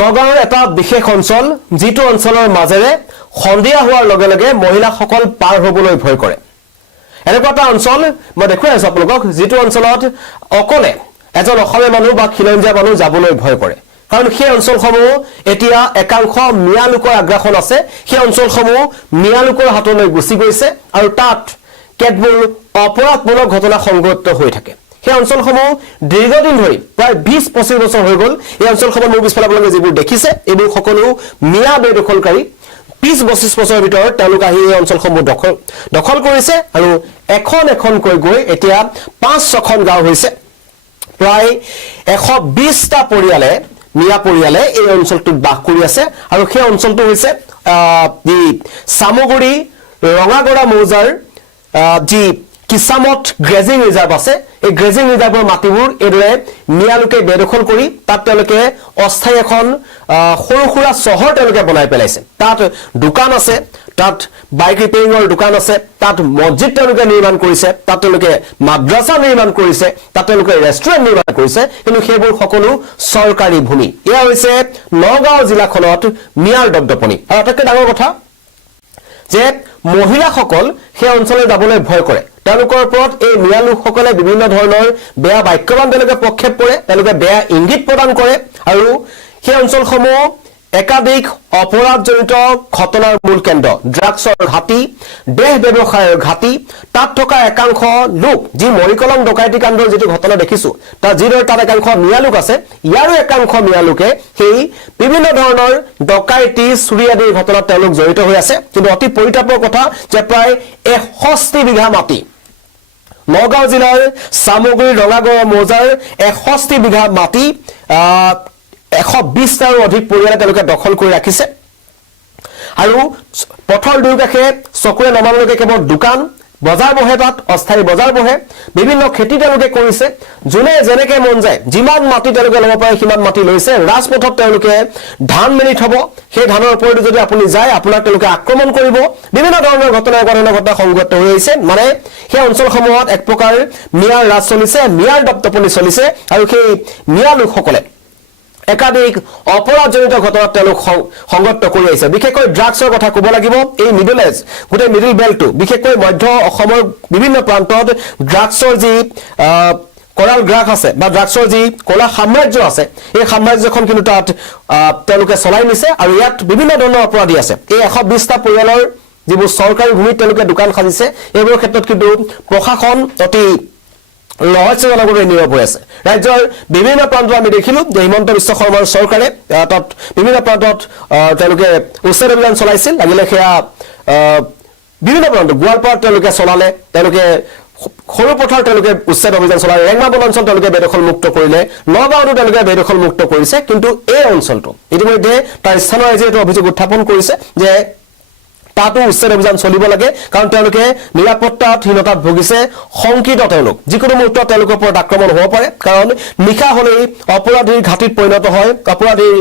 নগাঁৱৰ এটা বিশেষ অঞ্চল যিটো অঞ্চলৰ মাজেৰে সন্ধিয়া হোৱাৰ লগে লগে মহিলাসকল পাৰ হ'বলৈ ভয় কৰে এনেকুৱা এটা অঞ্চল মই দেখুৱাই আছো আপোনালোকক যিটো অঞ্চলত অকলে এজন অসমীয়া মানুহ বা খিলঞ্জীয়া মানুহ যাবলৈ ভয় কৰে কাৰণ সেই অঞ্চলসমূহ এতিয়া একাংশ মিয়া লোকৰ আগ্ৰাসন আছে সেই অঞ্চলসমূহ মিয়া লোকৰ হাতলৈ গুচি গৈছে আৰু তাত কেতবোৰ অপৰাধমূলক ঘটনা সংঘটিত হৈ থাকে সেই অঞ্চলসমূহ দীৰ্ঘদিন ধৰি প্ৰায় 20-25 বছৰ হৈ গ'ল এই অঞ্চলসমূহ মোৰ পিছফালে আপোনালোকে যিবোৰ দেখিছে এইবোৰ সকলো মিয়া বেদখলকাৰী 20-25 বছৰৰ ভিতৰত তেওঁলোক আহি এই অঞ্চলসমূহ দখল কৰিছে আৰু এখন গৈ এতিয়া 5-6খন গাঁও হৈছে প্ৰায় 120টা পৰিয়ালে মিয়া পৰিয়ালে এই অঞ্চলটোত বাস কৰি আছে আৰু সেই অঞ্চলটো হৈছে সামগুৰি ৰঙাগড়া মৌজাৰ যি কিসামত গ্ৰেজিং ৰিজাৰ্ভ আছে এই গ্ৰেজিং ৰিজাৰ্ভৰ মাটিবোৰ এদৰে মিয়া লোকে বেদখল কৰি তাত তেওঁলোকে অস্থায়ী এখন সৰুখুৰা চহৰ তেওঁলোকে বনাই পেলাইছে তাত দোকান আছে তাত বাইক ৰিপেয়াৰিঙৰ দোকান আছে তাত মছজিদ তেওঁলোকে নিৰ্মাণ কৰিছে তাত তেওঁলোকে মাদ্ৰাছা নিৰ্মাণ কৰিছে তাত তেওঁলোকে ৰেষ্টুৰেণ্ট নিৰ্মাণ কৰিছে কিন্তু সেইবোৰ সকলো চৰকাৰী ভূমি এয়া হৈছে নগাঁও জিলাখনত মিয়াৰ দপদপনি আৰু আটাইতকৈ ডাঙৰ কথা যে মহিলাসকল সেই অঞ্চললৈ যাবলৈ ভয় কৰে তেওঁলোকৰ ওপৰত এই মিয়া লোকসকলে বিভিন্ন ধৰণৰ বেয়া বাক্যবান তেওঁলোকে প্ৰক্ষেপ কৰে তেওঁলোকে বেয়া ইংগিত প্ৰদান কৰে আৰু সেই অঞ্চলসমূহ একাধিক অপৰাধজনিত ঘটনাৰ মূল কেন্দ্ৰ ড্ৰাগছৰ ঘাটি দেহ ব্যৱসায়ৰ ঘাটি তাত থকা একাংশ লোক যি মৰিকলং ডকাইতি কাণ্ডৰ যিটো ঘটনা দেখিছো তাৰ যিদৰে তাত একাংশ মিয়া লোক আছে ইয়াৰো একাংশ মিয়া লোকে সেই বিভিন্ন ধৰণৰ ডকাইতি চুৰি আদিৰ ঘটনাত তেওঁলোক জড়িত হৈ আছে কিন্তু অতি পৰিতাপৰ কথা যে প্ৰায় 61 বিঘা মাটি নগাঁও জিলাৰ সামগুৰি ৰঙাগড় মৌজাৰ 61 বিঘা মাটি 120টাৰো অধিক পৰিয়ালে তেওঁলোকে দখল কৰি ৰাখিছে আৰু পথৰ দুয়োকাষে চকুৰে নমালৈকে কেৱল দোকান বজাৰ বহে তাত অস্থায়ী বজাৰ বহে বিভিন্ন খেতি তেওঁলোকে কৰিছে যোনে যেনেকে মন যায় যিমান মাটি তেওঁলোকে ল'ব পাৰে সিমান মাটি লৈছে ৰাজপথত তেওঁলোকে ধান মেলি থব সেই ধানৰ ওপৰত যদি আপুনি যায় আপোনাক তেওঁলোকে আক্ৰমণ কৰিব বিভিন্ন ধৰণৰ ঘটনা সংঘটিত হৈ আহিছে মানে সেই অঞ্চলসমূহত এক প্ৰকাৰ মিয়াৰ ৰাজ চলিছে মিয়াৰ দপদপনি চলিছে আৰু সেই মিয়া লোকসকলে একাধিক অপৰাধজনিত ঘটনাত তেওঁলোক সংঘটিত কৰি আহিছে বিশেষকৈ ড্ৰাগছৰ কথা ক'ব লাগিব এই মিডল এজ গোটেই মিডল বেল্টটো বিশেষকৈ মধ্য অসমৰ বিভিন্ন প্ৰান্তত ড্ৰাগছৰ যি কৰাল গ্ৰাস আছে বা ড্ৰাগছৰ যি কলা সাম্ৰাজ্য আছে এই সাম্ৰাজ্যখন কিন্তু তাত তেওঁলোকে চলাই নিছে আৰু ইয়াত বিভিন্ন ধৰণৰ অপৰাধী আছে এই 120টা পৰিয়ালৰ যিবোৰ চৰকাৰী ভূমিত তেওঁলোকে দোকান সাজিছে এইবোৰৰ ক্ষেত্ৰত কিন্তু প্ৰশাসন অতি ৰহস্যজনকভাৱে নীৰৱ হৈ আছে ৰাজ্যৰ বিভিন্ন প্ৰান্তত আমি দেখিলো যে হিমন্ত বিশ্ব শৰ্মাৰ চৰকাৰে তাত বিভিন্ন প্ৰান্তত তেওঁলোকে উচ্ছেদ অভিযান চলাইছিল লাগিলে সেয়া বিভিন্ন প্ৰান্ত গোৱালপাৰাত তেওঁলোকে চলালে তেওঁলোকে সৰু পথাৰ তেওঁলোকে উচ্ছেদ অভিযান চলালে ৰেংমা বনাঞ্চল তেওঁলোকে বেদখল মুক্ত কৰিলে নগাঁৱতো তেওঁলোকে বেদখল মুক্ত কৰিছে কিন্তু এই অঞ্চলটো ইতিমধ্যে তাৰ স্থানীয় ৰাইজে এইটো অভিযোগ উত্থাপন কৰিছে যে তাতো উচ্ছেদ অভিযান চলিব লাগে কাৰণ তেওঁলোকে নিৰাপত্তাহীনতাত ভুগিছে শংকিত তেওঁলোক যিকোনো মুহূৰ্তত তেওঁলোকৰ ওপৰত আক্ৰমণ হ'ব পাৰে কাৰণ নিশা হ'লেই অপৰাধীৰ ঘাটিত পৰিণত হয় অপৰাধীৰ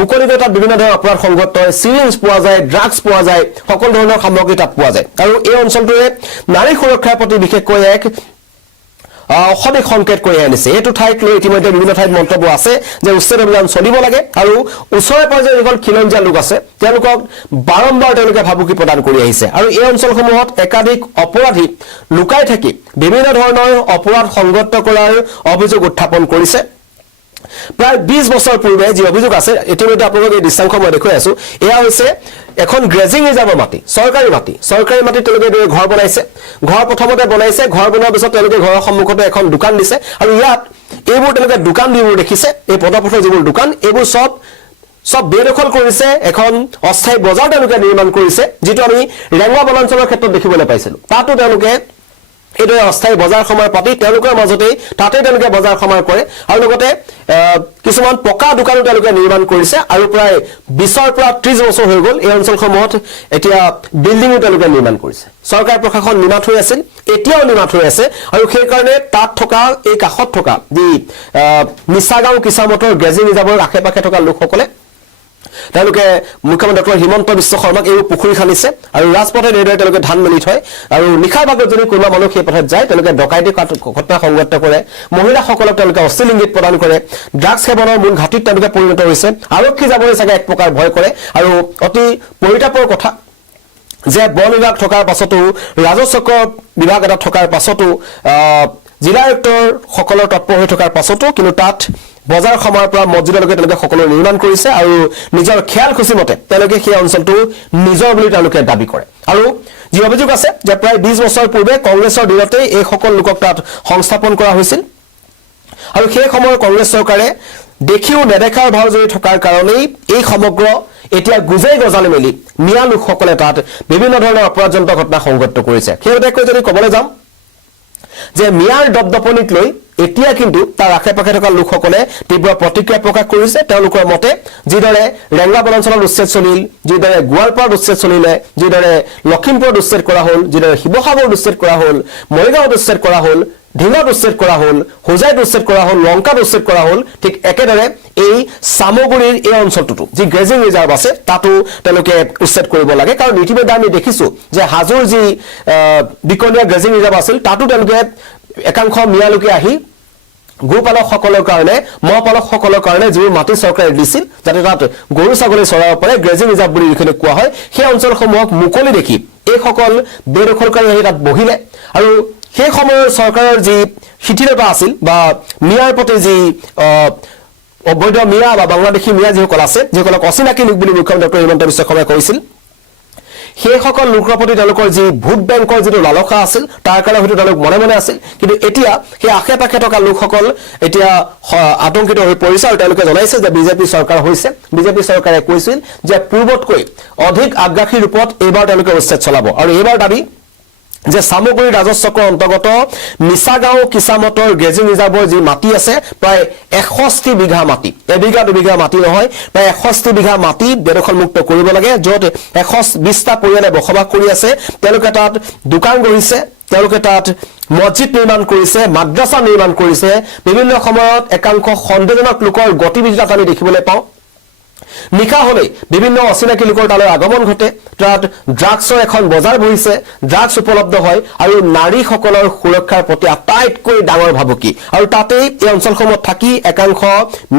মুকলিতে তাত বিভিন্ন ধৰণৰ অপৰাধ সংঘটিত হয় চিৰিঞ্জ পোৱা যায় ড্ৰাগছ পোৱা যায় সকলো ধৰণৰ সামগ্ৰী তাত পোৱা যায় আৰু এই অঞ্চলটোৱে নাৰী সুৰক্ষাৰ প্ৰতি বিশেষকৈ এক অসঠিক সংকেত কৰি আনিছে এইটো ঠাইক লৈ ইতিমধ্যে বিভিন্ন ঠাইত মন্তব্য আছে যে উচ্ছেদ অভিযান চলিব লাগে আৰু ওচৰে পাজৰে যিসকল খিলঞ্জীয়া লোক আছে তেওঁলোকক বাৰম্বাৰ তেওঁলোকে ভাবুকি প্ৰদান কৰি আহিছে আৰু এই অঞ্চলসমূহত একাধিক অপৰাধী লুকাই থাকি বিভিন্ন ধৰণৰ অপৰাধ সংঘটিত কৰাৰ অভিযোগ উত্থাপন কৰিছে প্ৰায় 20 বছৰ পূৰ্বে যি অভিযোগ আছে ইতিমধ্যে আপোনালোকক এই দৃশ্যাংশ মই দেখুৱাই আছো এয়া হৈছে এখন গ্ৰেজিং ৰিজাৰ্ভৰ মাটি চৰকাৰী মাটি তেওঁলোকে ঘৰ বনাইছে ঘৰ প্ৰথমতে বনাইছে ঘৰ বনোৱাৰ পিছত তেওঁলোকে ঘৰৰ সন্মুখতে এখন দোকান দিছে আৰু ইয়াত এইবোৰ তেওঁলোকে দোকান যিবোৰ দেখিছে এই পদপথৰ যিবোৰ দোকান এইবোৰ সব বেদখল কৰিছে এখন অস্থায়ী বজাৰ তেওঁলোকে নিৰ্মাণ কৰিছে যিটো আমি ৰেংমা বনাঞ্চলৰ ক্ষেত্ৰত দেখিবলৈ পাইছিলো তাতো তেওঁলোকে এইদৰে অস্থায়ী বজাৰ সমাৰ পাতি তেওঁলোকৰ মাজতেই তাতে তেওঁলোকে বজাৰ সমাৰ কৰে আৰু লগতে কিছুমান পকা দোকানো তেওঁলোকে নিৰ্মাণ কৰিছে আৰু প্ৰায় 20ৰ পৰা 30 বছৰ হৈ গ'ল এই অঞ্চলসমূহত এতিয়া বিল্ডিংও তেওঁলোকে নিৰ্মাণ কৰিছে চৰকাৰ প্ৰশাসন নিমাত হৈ আছিল এতিয়াও নিমাত হৈ আছে আৰু সেই কাৰণে তাত থকা এই কাষত থকা যি নিচাগাঁও কিসামতৰ গ্ৰেজিং ৰিজাৰ্ভৰ আশে-পাশে থকা লোকসকলে তেওঁলোকে মুখ্যমন্ত্ৰী ডক্টৰ হিমন্ত বিশ্ব শৰ্মাক এই পুখুৰী খান্দিছে আৰু ৰাজপথে এইদৰে তেওঁলোকে ধান মেলি থয় আৰু নিশাৰ ভাগত যদি কোনোবা মানুহ সেই পথত যায় তেওঁলোকে ডকাইতি ঘটনা সংঘটিত কৰে মহিলাসকলক তেওঁলোকে অশ্লীল ইংগিত প্ৰদান কৰে ড্ৰাগছ সেৱনৰ মূল ঘাটিত তেওঁলোকে পৰিণত হৈছে আৰক্ষী যাবলৈ চাগে এক প্ৰকাৰ ভয় কৰে আৰু অতি পৰিতাপৰ কথা যে বন বিভাগ থকাৰ পাছতো ৰাজস্ব বিভাগ এটা থকাৰ পাছতো জিলা আয়ুক্তৰ সকলৰ তৎপৰ হৈ থকাৰ পাছতো কিন্তু তাত বজাৰ সমাৰ পৰা মছজিদলৈকে তেওঁলোকে সকলো নিৰ্মাণ কৰিছে আৰু নিজৰ খেয়াল খুচি মতে তেওঁলোকে সেই অঞ্চলটো নিজৰ বুলি তেওঁলোকে দাবী কৰে আৰু যি অভিযোগ আছে যে প্ৰায় 20 বছৰ পূৰ্বে কংগ্ৰেছৰ দিনতে এই সকল লোকক তাত সংস্থাপন কৰা হৈছিল আৰু সেই সময়ৰ কংগ্ৰেছ চৰকাৰে দেখিও নেদেখাৰ ভাও জড়িত থকাৰ কাৰণেই এই সমগ্ৰ এতিয়া গুজাই গজালি মেলি মিয়া লোকসকলে তাত বিভিন্ন ধৰণৰ অপৰাধজনিত ঘটনা সংঘটিত কৰিছে সেইটোকৈ যদি ক'বলৈ যাম যে মিয়াৰ দপদপনিক লৈ এতিয়া কিন্তু তাৰ আশে পাশে থকা লোকসকলে তীব্ৰ প্ৰতিক্ৰিয়া প্ৰকাশ কৰিছে তেওঁলোকৰ মতে যিদৰে ৰেংলা বনাঞ্চলৰ উচ্ছেদ চলিল যিদৰে গোৱালপাৰাত উচ্ছেদ চলিলে যিদৰে লখিমপুৰত উচ্ছেদ কৰা হ'ল যিদৰে শিৱসাগৰত উচ্ছেদ কৰা হ'ল মৰিগাঁৱত উচ্ছেদ কৰা হ'ল ঢিঙত উচ্ছেদ কৰা হ'ল হোজাইত উচ্ছেদ কৰা হ'ল লংকাত উচ্ছেদ কৰা হ'ল ঠিক একেদৰে এই সামগুৰিৰ এই অঞ্চলটোতো যি গ্ৰেজিং ৰিজাৰ্ভ আছে তাতো তেওঁলোকে উচ্ছেদ কৰিব লাগে কাৰণ ইতিমধ্যে আমি দেখিছো যে হাজোৰ যি বিকলীয়া গ্ৰেজিং ৰিজাৰ্ভ আছিল তাতো তেওঁলোকে একাংশ মিয়ালোকে আহি গোপালকসকলৰ কাৰণে মহপালকসকলৰ কাৰণে যিবোৰ মাটি চৰকাৰে দিছিল যাতে তাত গৰু ছাগলী চৰাব পাৰে গ্ৰেজিং ৰিজাৰ্ভ বুলি যিখিনি কোৱা হয় সেই অঞ্চলসমূহক মুকলি দেখি এইসকল বেদখলকাৰী আহি তাত বহিলে আৰু সেই সময়ৰ চৰকাৰৰ যি শিথিলতা আছিল বা মিয়াৰ প্ৰতি যি অবৈধ মিয়া বা বাংলাদেশী মিয়া যিসকল আছে যিসকলক অচিনাকি লোক বুলি মুখ্যমন্ত্ৰী ডক্টৰ হিমন্ত বিশ্ব শৰ্মাই কৈছিল সেইসকল লোকৰ প্ৰতি তেওঁলোকৰ যি ভোট বেংকৰ যিটো লালসা আছিল তাৰ কাৰণে হয়তো তেওঁলোক মনে মনে আছিল কিন্তু এতিয়া সেই আশে পাশে থকা লোকসকল এতিয়া আতংকিত হৈ পৰিছে আৰু তেওঁলোকে জনাইছে যে বিজেপি চৰকাৰ হৈছে বিজেপি চৰকাৰে কৈছিল যে পূৰ্বতকৈ অধিক আগ্ৰাসী ৰূপত এইবাৰ তেওঁলোকে উচ্ছেদ চলাব আৰু এইবাৰ দাবী যে সামগুৰি ৰাজচক্ৰৰ অন্তৰ্গত মিছাগাঁও কিসামতৰ গ্ৰেজিং ৰিজাৰ্ভৰ যি মাটি আছে প্ৰায় 61 বিঘা মাটি এবিঘা দুবিঘা মাটি নহয় প্ৰায় 61 বিঘা মাটি বেদখলমুক্ত কৰিব লাগে য'ত 120টা পৰিয়ালে বসবাস কৰি আছে তেওঁলোকে তাত দোকান গঢ়িছে তেওঁলোকে তাত মছজিদ নিৰ্মাণ কৰিছে মাদ্ৰাছা নিৰ্মাণ কৰিছে বিভিন্ন সময়ত একাংশ সন্দেহজনক লোকৰ গতিবিধি তাত আমি দেখিবলৈ পাওঁ নিশা হলে বিভিন্ন অচিনাকি লোকৰ তালৈ আগমন ঘটে তাত ড্ৰাগছৰ এখন বজাৰ বহিছে ড্ৰাগছ উপলব্ধ হয় আৰু নাৰীসকলৰ সুৰক্ষাৰ প্ৰতি আটাইতকৈ ডাঙৰ ভাবুকি আৰু তাতেই এই অঞ্চলসমূহত থাকি একাংশ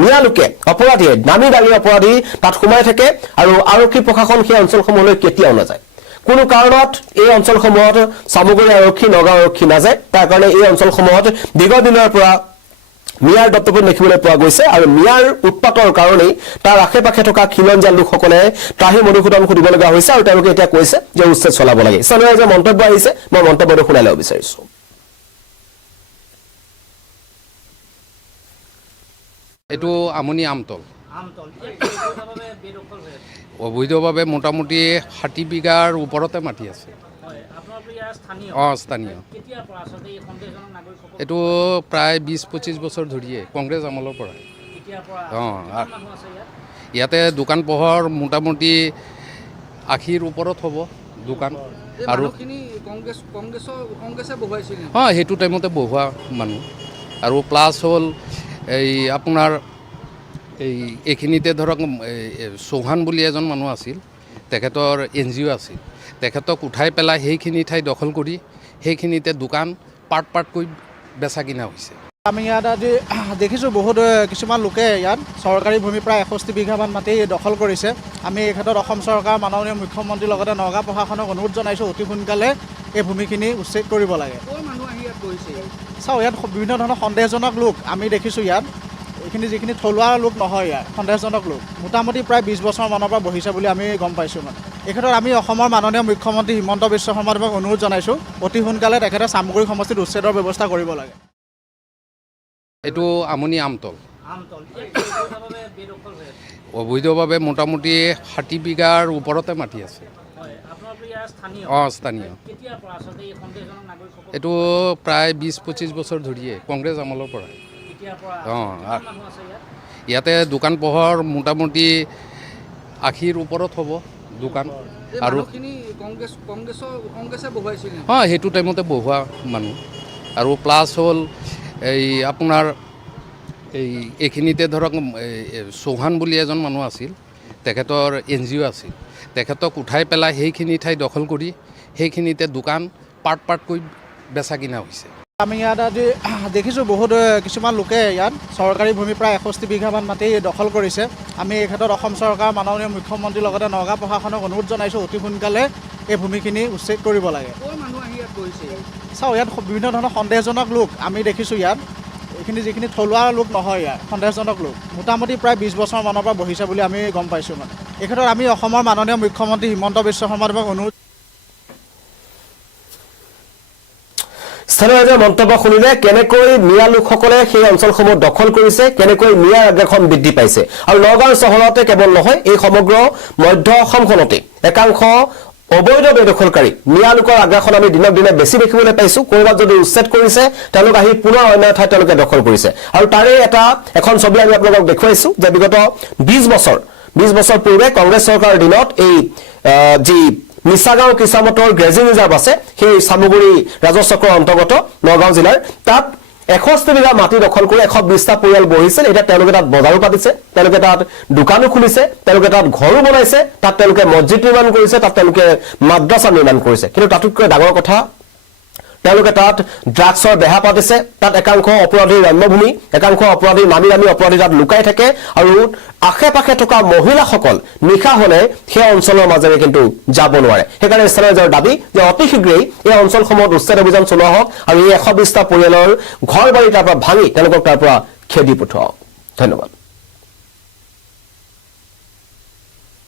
মিয়া লোকে অপৰাধীয়ে নামী দামী অপৰাধী তাত সোমাই থাকে আৰু আৰক্ষী প্ৰশাসন সেই অঞ্চলসমূহলৈ কেতিয়াও নাযায় কোনো কাৰণত এই অঞ্চলসমূহত সামগুৰি আৰক্ষী নগাঁও আৰক্ষী নাযায় তাৰ কাৰণে এই অঞ্চলসমূহত দীৰ্ঘদিনৰ পৰা মিয়াৰ দপ্তৰত দেখিবলৈ পোৱা গৈছে আৰু মিয়াৰ উৎপাতৰ কাৰণেই তাৰ আশে পাশে থকা খিলঞ্জীয়া লোকসকলে ত্ৰাহি মধুসূদন সুধিবলগা হৈছে আৰু তেওঁলোকে এতিয়া কৈছে যে উচ্ছেদ চলাব লাগে স্থানীয় যে মন্তব্য আহিছে মই মন্তব্যটো শুনাই ল'ব বিচাৰিছো এইটো আমনি আমতল অবৈধভাৱে মোটামুটি 60 বিঘাৰ ওপৰতে মাটি আছে স্থানীয় এইটো প্ৰায় 20-25 বছৰ ধৰিয়ে কংগ্ৰেছ আমলৰ পৰা ইয়াতে দোকান পোহৰ মোটামুটি 80ৰ ওপৰত হ'ব দোকান আৰু সেইটো টাইমতে বহোৱা মানুহ আৰু প্লাছ হ'ল এই আপোনাৰ এইখিনিতে ধৰক চৌহান বুলি এজন মানুহ আছিল তেখেতৰ NGO আছিল তেখেতক উঠাই পেলাই সেইখিনি ঠাই দখল কৰি সেইখিনিতে দোকান পাৰ্টকৈ বেচা কিনা হৈছে আমি ইয়াত আজি দেখিছোঁ বহুত কিছুমান লোকে ইয়াত চৰকাৰী ভূমি প্ৰায় 61 বিঘামান মাটি দখল কৰিছে আমি এই ক্ষেত্ৰত অসম চৰকাৰ মাননীয় মুখ্যমন্ত্ৰীৰ লগতে নগাঁও প্ৰশাসনক অনুৰোধ জনাইছোঁ অতি সোনকালে এই ভূমিখিনি উচ্ছেদ কৰিব লাগে চাওক ইয়াত বিভিন্ন ধৰণৰ সন্দেহজনক লোক আমি দেখিছোঁ ইয়াত এইখিনি যিখিনি থলুৱা লোক নহয় ইয়াত সন্দেহজনক লোক মোটামুটি প্ৰায় 20 বছৰ মানৰ পৰা বহিছে বুলি আমি গম পাইছোঁ মানে এই ক্ষেত্ৰত আমি অসমৰ মাননীয় মুখ্যমন্ত্ৰী হিমন্ত বিশ্ব শৰ্মাদেৱক অনুৰোধ জনাইছোঁ অতি সোনকালে তেখেতে সামগুৰি সমষ্টিত উচ্ছেদৰ ব্যৱস্থা কৰিব লাগে এইটো আমনি আমতল অবৈধভাৱে মোটামুটি 60 বিঘাৰ ওপৰতে মাটি আছে স্থানীয় এইটো প্ৰায় 20-25 বছৰ ধৰিয়ে কংগ্ৰেছ আমলৰ পৰা ইয়াতে দোকান পোহৰ মোটামুটি 80ৰ ওপৰত হ'ব দোকান আৰু সেইটো টাইমতে বহোৱা মানুহ আৰু প্লাছ হ'ল এই আপোনাৰ এইখিনিতে ধৰক চৌহান বুলি এজন মানুহ আছিল তেখেতৰ NGO আছিল তেখেতক উঠাই পেলাই সেইখিনি ঠাই দখল কৰি সেইখিনিতে দোকান পাৰ্টকৈ বেচা কিনা হৈছে আমি ইয়াত আজি দেখিছোঁ বহুত কিছুমান লোকে ইয়াত চৰকাৰী ভূমি প্ৰায় 61 বিঘামান মাটি দখল কৰিছে আমি এই ক্ষেত্ৰত অসম চৰকাৰ মাননীয় মুখ্যমন্ত্ৰীৰ লগতে নগাঁও প্ৰশাসনক অনুৰোধ জনাইছোঁ অতি সোনকালে এই ভূমিখিনি উচ্ছেদ কৰিব লাগে চাওঁ ইয়াত বিভিন্ন ধৰণৰ সন্দেহজনক লোক আমি দেখিছোঁ ইয়াত এইখিনি যিখিনি থলুৱা লোক নহয় ইয়াত সন্দেহজনক লোক মোটামুটি প্ৰায় 20 বছৰমানৰ পৰা বহিছে বুলি আমি গম পাইছোঁ মানে এই ক্ষেত্ৰত আমি অসমৰ মাননীয় মুখ্যমন্ত্ৰী হিমন্ত বিশ্ব শৰ্মাদেৱক অনুৰোধ স্থানীয় ৰাইজৰ মন্তব্য শুনিলে কেনেকৈ মিয়া লোকসকলে সেই অঞ্চলসমূহ দখল কৰিছে কেনেকৈ মিয়াৰ আগ্ৰাসন বৃদ্ধি পাইছে আৰু নগাঁও চহৰতে কেৱল নহয় এই সমগ্ৰ মধ্য অসমখনতে একাংশ অবৈধ বেদখলকাৰী মিয়া লোকৰ আগ্ৰাসন আমি দিনক দিনে বেছি দেখিবলৈ পাইছোঁ ক'ৰবাত যদি উচ্ছেদ কৰিছে তেওঁলোক আহি পুনৰ অন্য ঠাইত তেওঁলোকে দখল কৰিছে আৰু তাৰে এখন ছবি আমি আপোনালোকক দেখুৱাইছোঁ যে বিগত 20 বছৰ পূৰ্বে কংগ্ৰেছ চৰকাৰৰ দিনত এই যি নিচাগাঁও কিসামতৰ গ্ৰেজিং ৰিজাৰ্ভ আছে সেই সামগুৰি ৰাজচক্ৰৰ অন্তৰ্গত নগাঁও জিলাৰ তাত 61 বিঘা মাটি দখল কৰি 120টা পৰিয়াল বহিছিল এতিয়া তেওঁলোকে তাত বজাৰো পাতিছে তেওঁলোকে তাত দোকানো খুলিছে তেওঁলোকে তাত ঘৰো বনাইছে তাত তেওঁলোকে মছজিদ নিৰ্মাণ কৰিছে তাত তেওঁলোকে মাদ্ৰাছা নিৰ্মাণ কৰিছে কিন্তু তাতকৈ ডাঙৰ কথা তেওঁলোকে তাত ড্ৰাগছৰ বেহা পাতিছে তাত একাংশ অপৰাধীৰ ৰম্যভূমি একাংশ অপৰাধীৰ নামি অপৰাধী তাত লুকাই থাকে আৰু আশে পাশে থকা মহিলাসকল নিশা হলে সেই অঞ্চলৰ মাজেৰে কিন্তু যাব নোৱাৰে সেইকাৰণে স্থানীয় ৰাইজৰ দাবী যে অতি শীঘ্ৰেই এই অঞ্চলসমূহত উচ্ছেদ অভিযান চলোৱা হওক আৰু এই 120টা পৰিয়ালৰ ঘৰ বাৰী তাৰ পৰা ভাঙি তেওঁলোকক তাৰ পৰা খেদি পঠোৱা হওক ধন্যবাদ